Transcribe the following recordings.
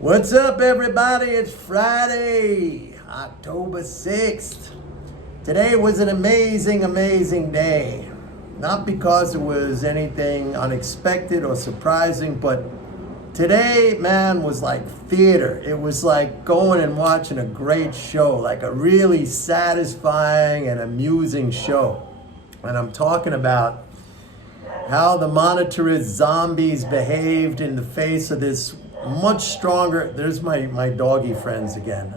What's up, everybody? It's Friday, October 6th. Today was an amazing day. Not because it was anything unexpected or surprising, but today, man, was like theater. It was like going and watching a great show, like a really satisfying and amusing show. And I'm talking about how the monetarist zombies behaved in the face of this much stronger. There's my doggy friends again.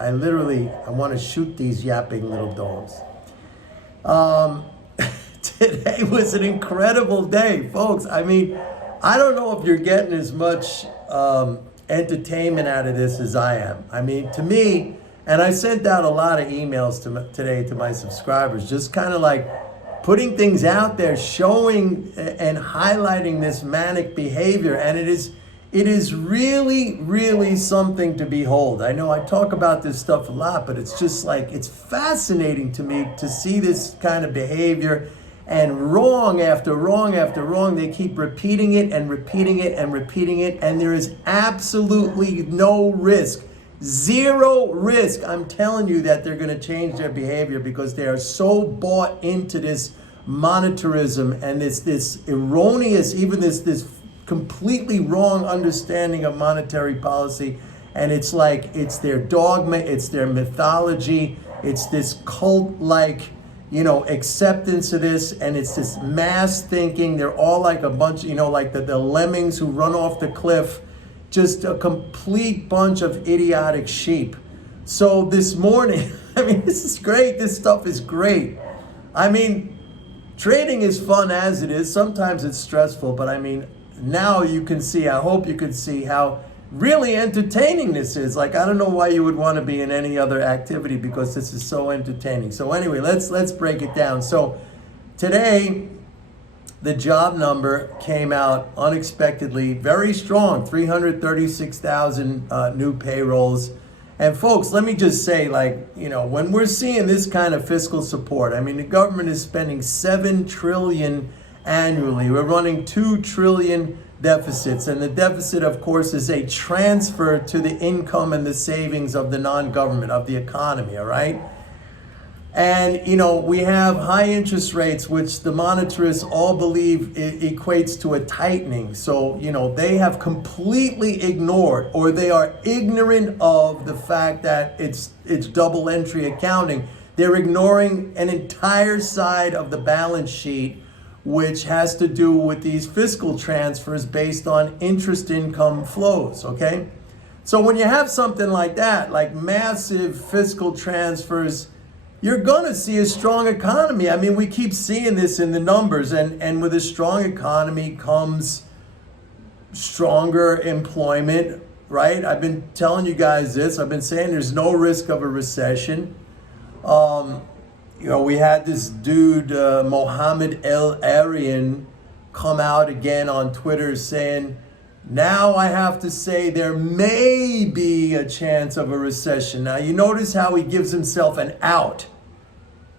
I literally want to shoot these yapping little dogs. Today was an incredible day, folks. I mean, I don't know if you're getting as much entertainment out of this as I am. I mean, to me, and I sent out a lot of emails today to my subscribers, just kind of like putting things out there, showing and highlighting this manic behavior. And it is really something to behold. I know I talk about this stuff a lot, but it's just like, it's fascinating to me to see this kind of behavior, and wrong after wrong after wrong. They keep repeating it and repeating it and repeating it, and there is absolutely no risk, zero risk, I'm telling you, that they're gonna change their behavior, because they are so bought into this monetarism and this erroneous, even this completely wrong understanding of monetary policy. And it's like, it's their dogma, it's their mythology, it's this cult-like, acceptance of this, and it's this mass thinking. They're all like a bunch, like the lemmings who run off the cliff, just a complete bunch of idiotic sheep. So this morning, I mean, this is great. This stuff is great. I mean, trading is fun as it is. Sometimes it's stressful, but I mean, now you can see, I hope you can see how really entertaining this is. Like, I don't know why you would want to be in any other activity, because this is so entertaining. So anyway, let's break it down. So today, the job number came out unexpectedly very strong, 336,000 new payrolls. And folks, let me just say, when we're seeing this kind of fiscal support, I mean, the government is spending $7 trillion annually. We're running $2 trillion deficits, and the deficit, of course, is a transfer to the income and the savings of the non-government, of the economy, all right? And, we have high interest rates, which the monetarists all believe equates to a tightening. So, they have completely ignored, or they are ignorant of, the fact that it's double entry accounting. They're ignoring an entire side of the balance sheet, which has to do with these fiscal transfers based on interest income flows, okay? So when you have something like that, like massive fiscal transfers, you're gonna see a strong economy. I mean, we keep seeing this in the numbers, and with a strong economy comes stronger employment, right? I've been telling you guys this. I've been saying there's no risk of a recession. We had this dude, Mohammed El-Arian, come out again on Twitter saying, now I have to say there may be a chance of a recession. Now, you notice how he gives himself an out.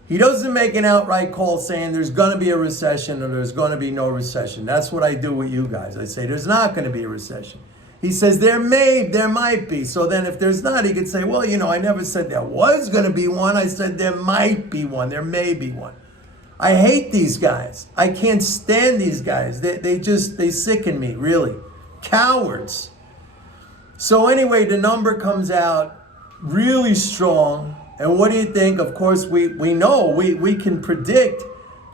He doesn't make an outright call saying there's going to be a recession or there's going to be no recession. That's what I do with you guys. I say there's not going to be a recession. He says there might be. So then if there's not, he could say, well, I never said there was going to be one. I said there might be one. There may be one. I hate these guys. I can't stand these guys. They sicken me, really. Cowards. So anyway, the number comes out really strong. And what do you think? Of course, we know, we can predict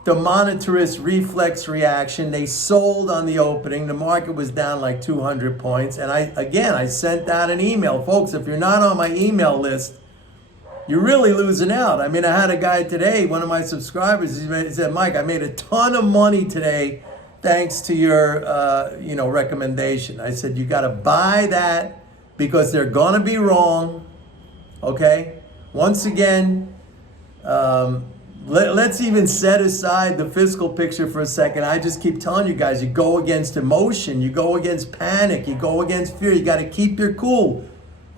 the monetarist reflex reaction. They sold on the opening. The market was down like 200 points. And I sent out an email. Folks, if you're not on my email list, you're really losing out. I mean, I had a guy today, one of my subscribers, he said, Mike, I made a ton of money today thanks to your recommendation. I said, you got to buy that, because they're going to be wrong, okay? Once again, let's even set aside the fiscal picture for a second. I just keep telling you guys, you go against emotion, you go against panic, you go against fear. You got to keep your cool,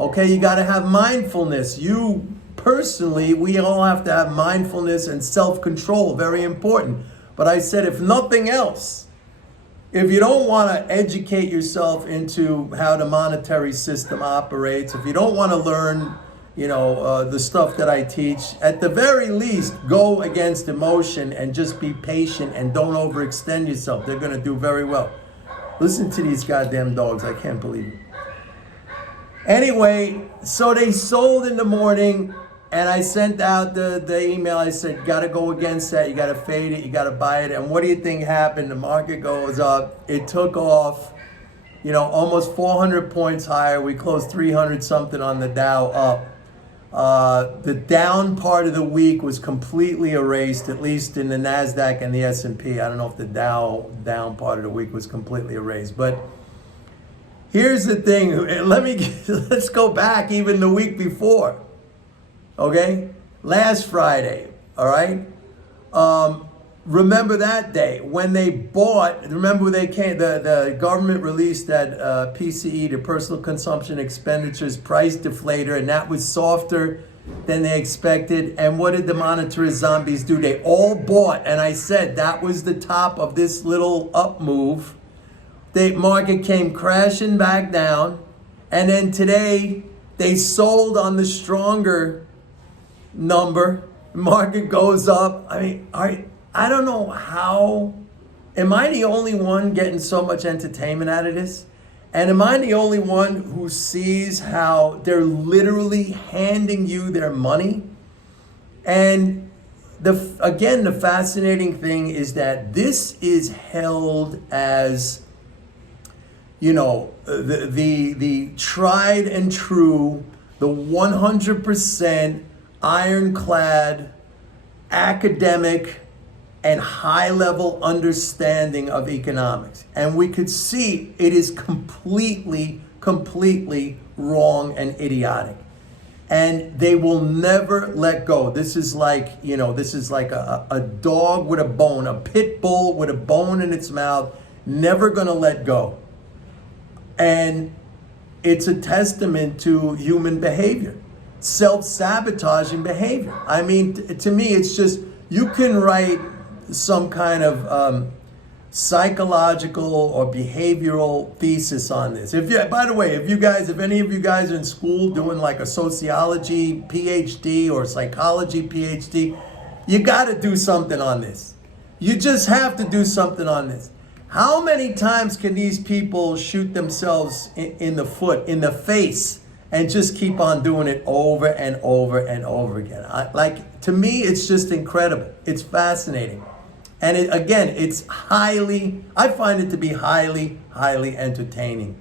okay? You got to have mindfulness. You personally, we all have to have mindfulness and self-control, very important. But I said, if nothing else, if you don't want to educate yourself into how the monetary system operates, if you don't want to learn, the stuff that I teach, at the very least, go against emotion and just be patient and don't overextend yourself. They're going to do very well. Listen to these goddamn dogs. I can't believe it. Anyway, so they sold in the morning, and I sent out the email. I said, got to go against that. You got to fade it. You got to buy it. And what do you think happened? The market goes up. It took off, almost 400 points higher. We closed 300 something on the Dow up. The down part of the week was completely erased, at least in the NASDAQ and the S&P. I don't know if the Dow down part of the week was completely erased. But here's the thing. Let's go back even the week before. Okay? Last Friday. All right? Remember that day when they bought, remember they came, the government released that PCE, the personal consumption expenditures price deflator, and that was softer than they expected. And what did the monetarist zombies do? They all bought, and I said that was the top of this little up move. The market came crashing back down, and then today they sold on the stronger number. The market goes up. I mean, I don't know how. Am I the only one getting so much entertainment out of this? And am I the only one who sees how they're literally handing you their money? And the fascinating thing is that this is held as, the tried and true, the 100% ironclad academic and high-level understanding of economics. And we could see it is completely wrong and idiotic. And they will never let go. This is like, a dog with a bone, a pit bull with a bone in its mouth, never gonna let go. And it's a testament to human behavior, self-sabotaging behavior. I mean, to me, it's just, you can write some kind of psychological or behavioral thesis on this. By the way, if any of you guys are in school doing like a sociology PhD or psychology PhD, you got to do something on this. You just have to do something on this. How many times can these people shoot themselves in the foot, in the face, and just keep on doing it over and over and over again? To me, it's just incredible. It's fascinating. And I find it to be highly entertaining.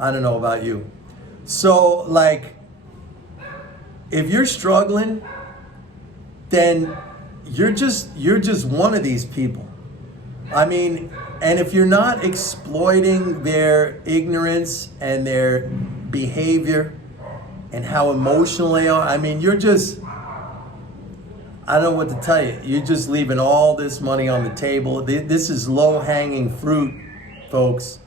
I don't know about you. So, if you're struggling, then you're just one of these people. I mean, and if you're not exploiting their ignorance and their behavior and how emotional they are, I mean, I don't know what to tell you. You're just leaving all this money on the table. This is low-hanging fruit, folks.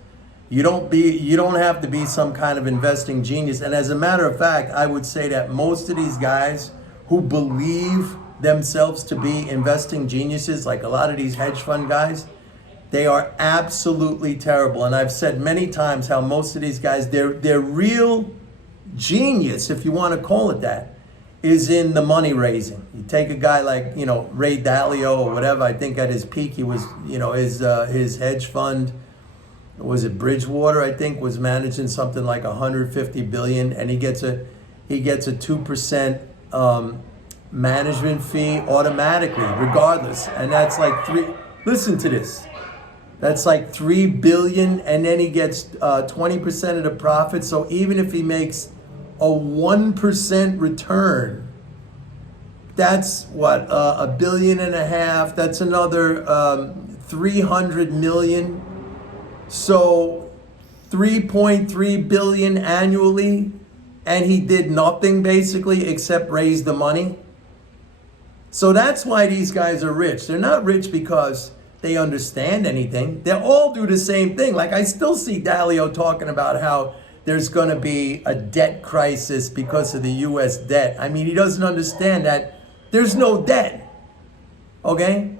You don't have to be some kind of investing genius. And as a matter of fact, I would say that most of these guys who believe themselves to be investing geniuses, like a lot of these hedge fund guys, they are absolutely terrible. And I've said many times how most of these guys, their real genius, if you want to call it that, is in the money raising. You take a guy like, Ray Dalio or whatever. I think at his peak he was, his hedge fund, was it Bridgewater, I think, was managing something like 150 billion, and he gets a 2% management fee automatically, regardless. And that's like listen to this. That's like 3 billion, and then he gets 20% of the profit. So even if he makes a 1% return, that's what, $1.5 billion. That's another 300 million. So 3.3 billion annually, and he did nothing basically except raise the money. So that's why these guys are rich. They're not rich because they understand anything. They all do the same thing. Like, I still see Dalio talking about how there's going to be a debt crisis because of the U.S. debt. I mean, he doesn't understand that there's no debt, okay?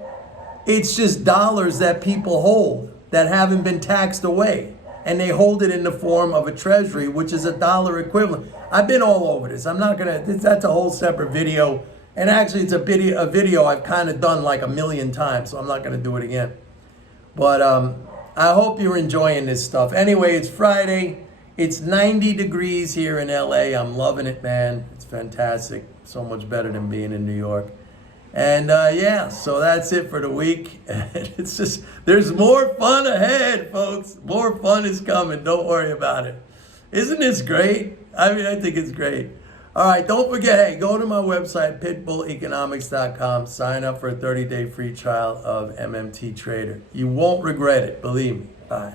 It's just dollars that people hold. that haven't been taxed away. And they hold it in the form of a treasury, which is a dollar equivalent. I've been all over this. I'm not gonna, that's a whole separate video. And actually it's a video I've kind of done like 1,000,000 times, so I'm not gonna do it again. But I hope you're enjoying this stuff. Anyway, it's Friday. It's 90 degrees here in LA. I'm loving it, man. It's fantastic. So much better than being in New York. And yeah, so that's it for the week. It's just, there's more fun ahead, folks. More fun is coming. Don't worry about it. Isn't this great? I mean, I think it's great. All right, don't forget, hey, go to my website, pitbulleconomics.com. Sign up for a 30-day free trial of MMT Trader. You won't regret it, believe me. Bye.